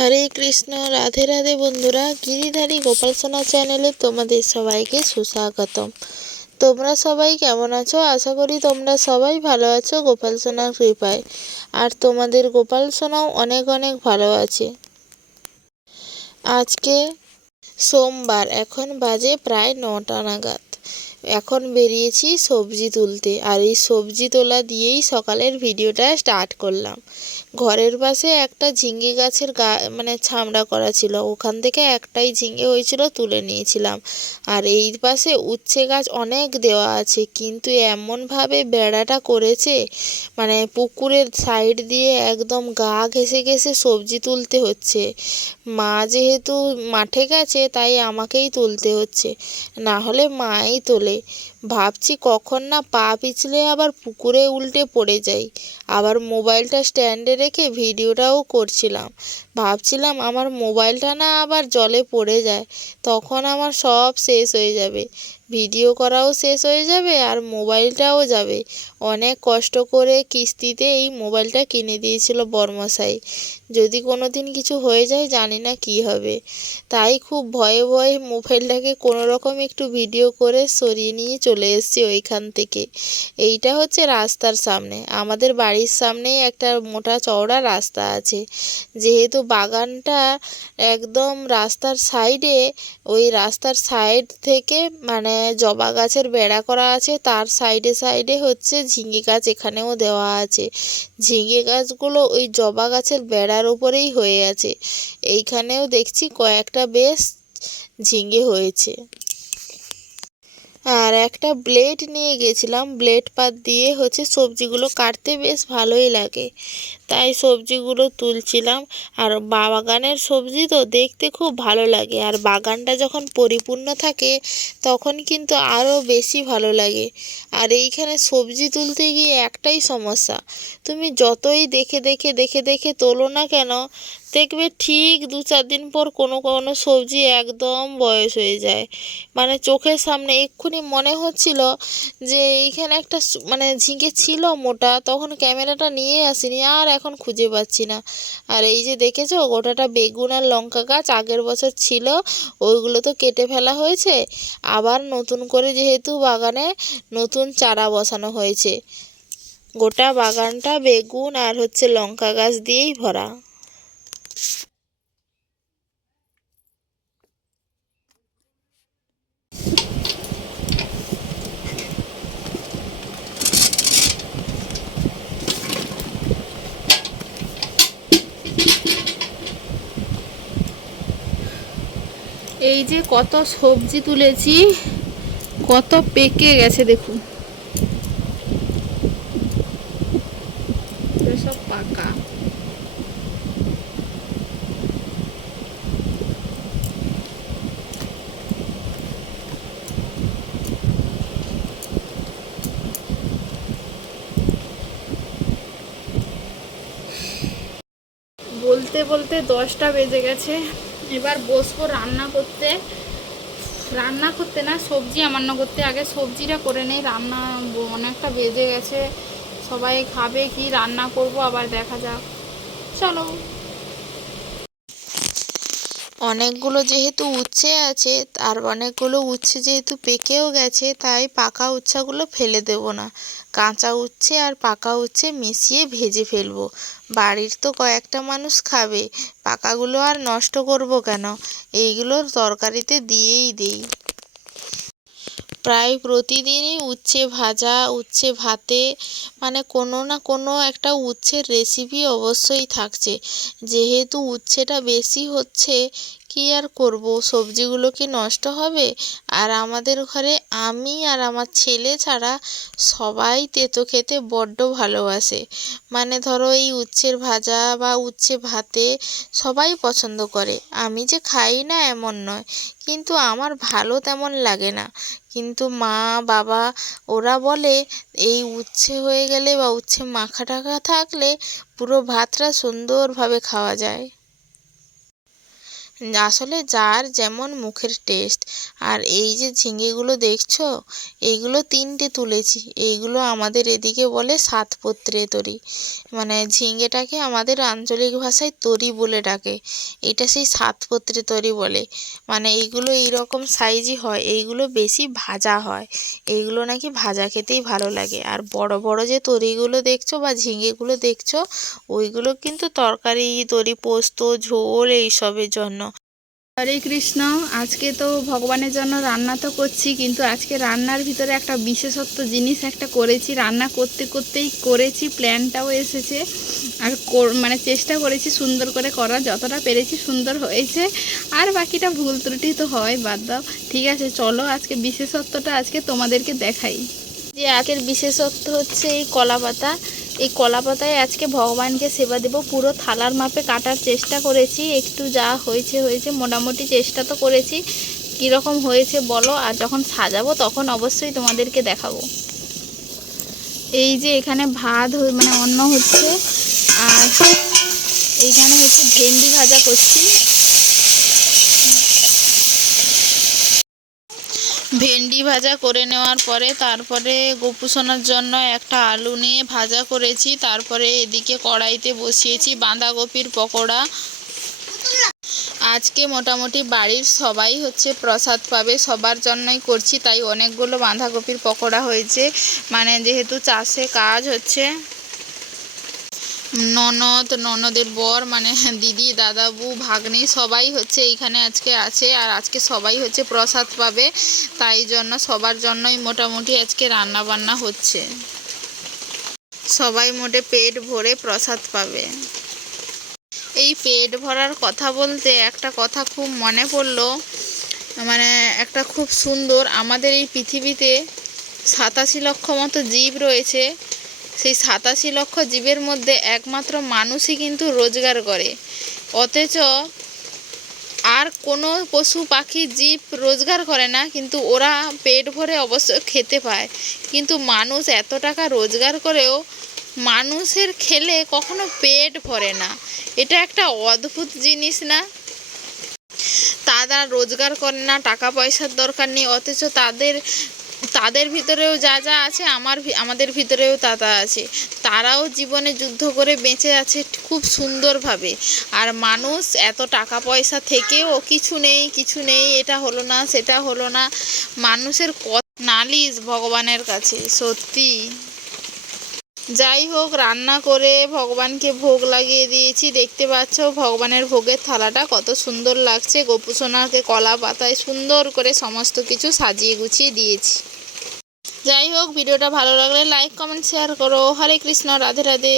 হরে কৃষ্ণ, রাধে রাধে বন্ধুরা, গিরিধারী গোপাল সোনা চ্যানেলে তোমাদের সবাইকে সুস্বাগতম। তোমরা সবাই কেমন আছো? আশা করি তোমরা সবাই ভালো আছো গোপাল সোনার কৃপায়। আর তোমাদের গোপাল সোনাও অনেক অনেক ভালো আছে। আজকে সোমবার, এখন বাজে প্রায় নটা নাগাদ। এখন বেরিয়েছি সবজি তুলতে, আর এই সবজি তোলা দিয়েই সকালের ভিডিওটা স্টার্ট করলাম। ঘরের পাশে একটা ঝিঙ্গে গাছের গা মানে ছামড়া করা ছিল। ওখান থেকে একটাই ঝিঙ্গে হয়েছিল, তুলে নিয়েছিলাম। আর এই পাশে উচ্ছে গাছ অনেক দেওয়া আছে, কিন্তু এমনভাবে বেড়াটা করেছে মানে পুকুরের সাইড দিয়ে একদম গা ঘেঁষে ঘেঁষে সবজি তুলতে হচ্ছে। মা যেহেতু মাঠে গেছে, তাই আমাকেই তুলতে হচ্ছে। না হলে মাই তোলে। ভাবছি কখন না পা পিছলে আবার পুকুরে উল্টে পড়ে যাই। আবার মোবাইলটা স্ট্যান্ডে রেখে ভিডিওটাও করছিলাম। ভাবছিলাম আমার মোবাইলটা না আবার জলে পড়ে যায়, তখন আমার সব শেষ হয়ে যাবে। ভিডিও করাও শেষ হয়ে যাবে আর মোবাইলটাও যাবে। অনেক কষ্ট করে কিস্তিতে এই মোবাইলটা কিনে দিয়েছিল বর্মশাই। যদি কোনো দিন কিছু হয়ে যায়, জানি না কি হবে। তাই খুব ভয়ে ভয়ে মোবাইলটাকে কোনো রকম একটু ভিডিও করে সরিয়ে নিয়ে চলে এসেছি ওইখান থেকে। এইটা হচ্ছে রাস্তার সামনে। আমাদের বাড়ির সামনেই একটা মোটা চওড়া রাস্তা আছে। যেহেতু বাগানটা একদম রাস্তার সাইডে, ওই রাস্তার সাইড থেকে মানে জবা গাছের বেড়া করা আছে। তার সাইডে সাইডে হচ্ছে ঝিঙে গাছ এখানেও দেওয়া আছে। ঝিঙে গাছগুলো ওই জবা গাছের বেড়ার উপরেই হয়ে আছে। এইখানেও দেখছি কয়েকটা বেশ ঝিঙে হয়েছে। আর একটা ব্লেড নিয়ে গেছিলাম। ব্লেড পাত দিয়ে হচ্ছে সবজিগুলো কাটতে বেশ ভালোই লাগে। তাই সবজিগুলো তুলছিলাম। আর বাগানের সবজি তো দেখতে খুব ভালো লাগে। আর বাগানটা যখন পরিপূর্ণ থাকে, তখন কিন্তু আরও বেশি ভালো লাগে। আর এইখানে সবজি তুলতে গিয়ে একটাই সমস্যা, তুমি যতই দেখে দেখে দেখে দেখে তোলো না কেন, দেখবে ঠিক দু চার দিন পর কোনো কোনো সবজি একদম বয়স হয়ে যায়। মানে চোখের সামনে এক্ষুনি মনে হচ্ছিল যে এইখানে একটা মানে ঝিঙে ছিল মোটা, তখন ক্যামেরাটা নিয়ে আসিনি। আর এখন খুঁজে পাচ্ছি না। আর এই যে দেখেছ, গোটাটা বেগুন আর লঙ্কা গাছ আগের বছর ছিল, ওইগুলো তো কেটে ফেলা হয়েছে। আবার নতুন করে যেহেতু বাগানে নতুন চারা বসানো হয়েছে। গোটা বাগানটা বেগুন আর হচ্ছে লঙ্কা গাছ দিয়েই ভরা। এই যে কত সবজি তুলেছি, কত পেকে গেছে দেখুন। পাকা। বলতে বলতে দশটা বেজে গেছে। এবার বসবো রান্না করতে। রান্না করতে না, সবজি আমান্য করতে। আগে সবজিটা করে নেই, রান্না অনেকটা বেজে গেছে। সবাই খাবে কি রান্না করব, আবার দেখা যাক। চলো। অনেকগুলো যেহেতু উচ্ছে আছে, আর অনেকগুলো উচ্ছে যেহেতু পেকেও গেছে, তাই পাকা উচ্ছেগুলো ফেলে দেব না। কাঁচা উচ্ছে আর পাকা উচ্ছে মিশিয়ে ভেজে ফেলব। বাড়ির তো কয়েকটা মানুষ খাবে, পাকাগুলো আর নষ্ট করব কেন? এইগুলো তরকারিতে দিয়েই দিই। প্রায় প্রতিদিনই উচ্ছে ভাজা, উচ্ছে ভাতে মানে কোনো না কোনো একটা উচ্ছের রেসিপি অবশ্যই থাকছে। যেহেতু উচ্ছেটা বেশি হচ্ছে কি আর করব? সবজিগুলো কি নষ্ট হবে? আর আমাদের ঘরে আমি আর আমার ছেলে ছাড়া সবাই তেতো খেতে বড্ড ভালোবাসে। মানে ধরো এই উচ্ছের ভাজা বা উচ্ছে ভাতে সবাই পছন্দ করে। আমি যে খাই না এমন নয়। কিন্তু আমার ভালো তেমন লাগে না। কিন্তু মা, বাবা, ওরা বলে, এই উচ্ছে হয়ে গেলে বা উচ্ছে মাখা টাখা থাকলে পুরো ভাতটা সুন্দরভাবে খাওয়া যায়। আসলে যার যেমন মুখের টেস্ট, আর এই যে ঝিঙেগুলো দেখছ, এইগুলো তিনটে তুলেছি। এইগুলো আমাদের এদিকে বলে সাতপত্রে তরি। মানে ঝিঙেটাকে আমাদের আঞ্চলিক ভাষায় তরি বলে ডাকে। এটা সেই সাতপত্রে তরি বলে। মানে এইগুলো এইরকম সাইজই হয়, এইগুলো বেশি ভাজা হয়। এইগুলো নাকি ভাজা খেতেই ভালো লাগে। আর বড় বড় যে তরিগুলো দেখছ বা ঝিঙেগুলো দেখছ, ওইগুলো কিন্তু তরকারি তরি, পোস্ত, ঝোল এইসবের জন্য। হরে কৃষ্ণ। আজকে তো ভগবানের জন্য রান্না তো করছি, কিন্তু আজকে রান্নার ভিতরে একটা বিশেষত্ব জিনিস একটা করেছি। রান্না করতে করতেই করেছি প্ল্যানটাও এসেছে। আর কর- মানে চেষ্টা করেছি সুন্দর করে করার, যতটা পেরেছি সুন্দর হয়েছে। আর বাকিটা ভুল ত্রুটি তো হয়, বাদ দাও। ঠিক আছে, চলো আজকে বিশেষত্বটা আজকে তোমাদেরকে দেখাই। যে আজকের বিশেষত্ব হচ্ছে এই কলা পাতা এই কলা পাতায় আজকে ভগবানকে সেবা দেব। পুরো থালার মাপে কাটার চেষ্টা করেছি। একটু যা হয়েছে হয়েছে, মোটামুটি চেষ্টা তো করেছি। কীরকম হয়েছে বলো, আর যখন সাজাবো তখন অবশ্যই তোমাদেরকে দেখাবো। এই যে এখানে ভাত মানে অন্ন হচ্ছে, আর এইখানে হচ্ছে ভেন্ডি ভাজা করছি। ভাজা করে নেওয়ার পরে তারপরে গোপুসোনার জন্য একটা আলু নিয়ে ভাজা করেছি। তারপরে এদিকে কড়াইতে বসিয়েছি বাঁধাকপির পকোড়া। আজকে মোটামুটি বাড়ির সবাই হচ্ছে প্রসাদ পাবে, সবার জন্যই করছি, তাই অনেকগুলো বাঁধাকপির পকোড়া হয়েছে। মানে যেহেতু চাষে কাজ হচ্ছে। ননদ, ননদের বর মানে দিদি দাদাবু ভাগ্নি সবাই হচ্ছে এইখানে আজকে আছে আর আজকে সবাই হচ্ছে প্রসাদ পাবে। তাই জন্য সবার জন্যই মোটামুটি আজকে রান্না বান্না হচ্ছে। সবাই মোটে পেট ভরে প্রসাদ পাবে। এই পেট ভরার কথা বলতে একটা কথা খুব মনে পড়ল। মানে একটা খুব সুন্দর আমাদের এই পৃথিবীতে সাতাশি লক্ষ মতো জীব রয়েছে। সেই সাতাশি লক্ষ জীবের মধ্যে একমাত্র মানুষই কিন্তু রোজগার করে। অথচ আর কোনো পশু পাখি জীব রোজগার করে না, কিন্তু ওরা পেট ভরে অবশ্য খেতে পায়। কিন্তু মানুষ এত টাকা রোজগার করেও মানুষের খেলে কখনো পেট ভরে না। এটা একটা অদ্ভুত জিনিস না? তারা রোজগার করে না, টাকা পয়সার দরকার নেই, অথচ তাদের তাদের ভিতরেও যা যা আছে, আমার আমাদের ভিতরেও তা তা আছে। তারাও জীবনে যুদ্ধ করে বেঁচে আছে খুব সুন্দরভাবে। আর মানুষ এত টাকা পয়সা থেকেও কিছু নেই কিছু নেই, এটা হলো না, সেটা হলো না। মানুষের কত নালিশ ভগবানের কাছে, সত্যি। যাই হোক, রান্না করে ভগবানকে ভোগ লাগিয়ে দিয়েছি। দেখতে পাচ্ছ, ভগবানের ভোগের থালাটা কত সুন্দর লাগছে। গোপুসোনাকে কলা পাতায় সুন্দর করে সমস্ত কিছু সাজিয়ে গুছিয়ে দিয়েছি। যাই হোক ভিডিওটা ভালো লাগলে লাইক কমেন্ট শেয়ার করো। হরে কৃষ্ণ রাধে রাধে।